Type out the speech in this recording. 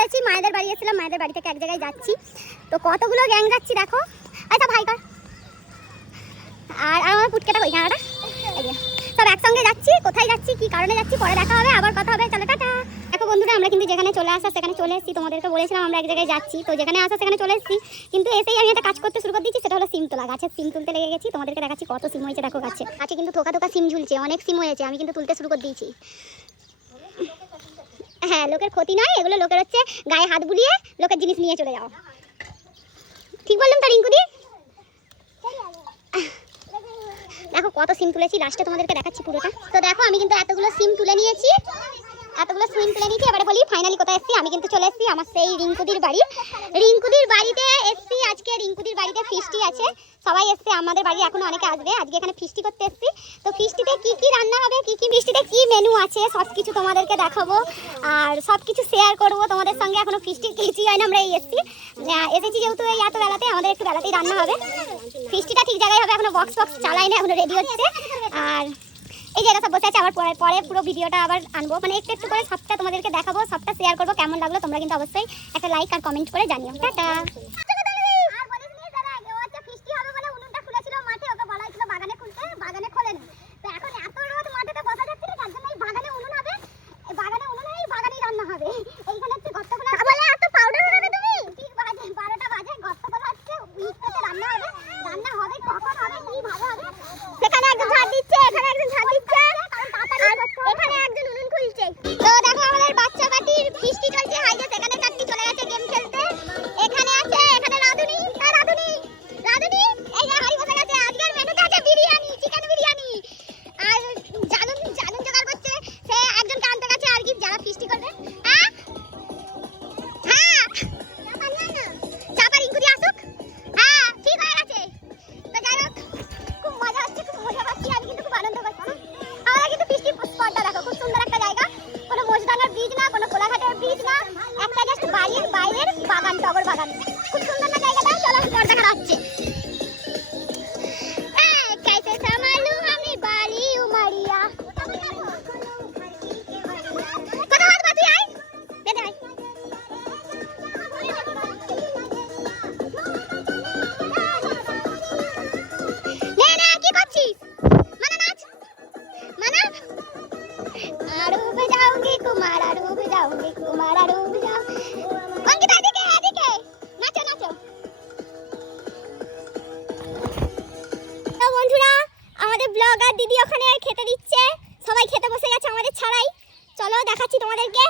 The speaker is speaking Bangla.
পড়েছি, মায়েদের বাড়ি এসেছিলাম, মায়েদের বাড়ি থেকে এক জায়গায় যাচ্ছি। তো কতগুলো গ্যাং যাচ্ছি দেখো। আচ্ছা ভাই কর। আর আমার পুটকেটা ওই জায়গাটা, এই যে সব একসঙ্গে যাচ্ছি। কোথায় যাচ্ছি, কি কারণে যাচ্ছি, পরে দেখা হবে, আবার কথা হবে। চলো টাটা। দেখো বন্ধুরা, আমরা কিন্তু যেখানে চলে আসা সেখানে চলে এসেছি। তোমাদেরকে বলেছিলাম আমরা এক জায়গায় যাচ্ছি, তো যেখানে আসা সেখানে চলে এসেছি। কিন্তু এসেই আমি একটা কাজ করতে শুরু করে দিচ্ছি, সেটা হলো সিম তোলা। গাছের সিম তুলতে লেগে গেছি। তোমাদেরকে দেখাচ্ছি কত সিম হয়েছে। দেখো গাছে গাছে কিন্তু থোকা থোকা সিম ঝুলছে, অনেক সিম হয়েছে। আমি কিন্তু তুলতে শুরু করে দিয়েছি। হ্যাঁ, লোকের ক্ষতি নয় এগুলো, লোকের হচ্ছে গায়ে হাত বুলিয়ে লোকের জিনিস নিয়ে চলে যাও। ঠিক বললাম তো রিঙ্কুদি? দেখো কত সিম তুলেছি, লাস্টে তোমাদেরকে দেখাচ্ছি পুরোটা। তো দেখো আমি কিন্তু এতগুলো সিম তুলে নিয়েছি, এবারে বলি ফাইনালি কোথায় এসেছি। আমি কিন্তু চলে এসেছি আমার সেই রিঙ্কুদির বাড়ি। রিঙ্কুদির বাড়িতে এসেছি আজকে। রিঙ্কুদির বাড়িতে ফিস্টি আছে, সবাই এসছে আমাদের বাড়ি, এখনো অনেকে আসবে। আজকে এখানে ফিস্টি করতে এসেছি। তো ফিস্টিতে কি কি রান্না হবে, কি কি ফিস্টিতে কি মেনু আছে, সব কিছু তোমাদেরকে দেখাবো আর সব কিছু শেয়ার করবো তোমাদের সঙ্গে। এখনো ফিস্টির কিছুই হয় না, আমরা এই এসেছি যেহেতু এই এত বেলাতে, আমাদের একটু বেলাতেই রান্না হবে। ফিস্টিটা ঠিক জায়গায় হবে, এখনো বক্স চালাই না, এখনো রেডি হচ্ছে। আর এই জায়গা সব বসে আছে, আবার পরে পুরো ভিডিওটা আবার আনবো, মানে একটু একটু করে সবটা তোমাদেরকে দেখাবো, সবটা শেয়ার করবো। কেমন লাগলো তোমরা কিন্তু অবশ্যই একটা লাইক আর কমেন্ট করে জানিও। টাটা। টগর বাগান খুব সুন্দর না জায়গাটা। চলো পর দেখা যাচ্ছে। कैसे संभालूं हमें बाली उमरिया। कत हाथ बात आई दे दे। ले ना की করছিস? মানা নাচ মানা। डूब जाऊंगी कुमारा, डूब जाऊंगी कुमारा, डूब जाऊं। अंकिता दिखे नाचो नाचो। তো বন্ধুরা, আমাদের ব্লগার দিদি ওখানে খেতে দিচ্ছে, সবাই খেতে বসে গেছে আমাদের ছাড়াই। চলো দেখাচ্ছি তোমাদেরকে।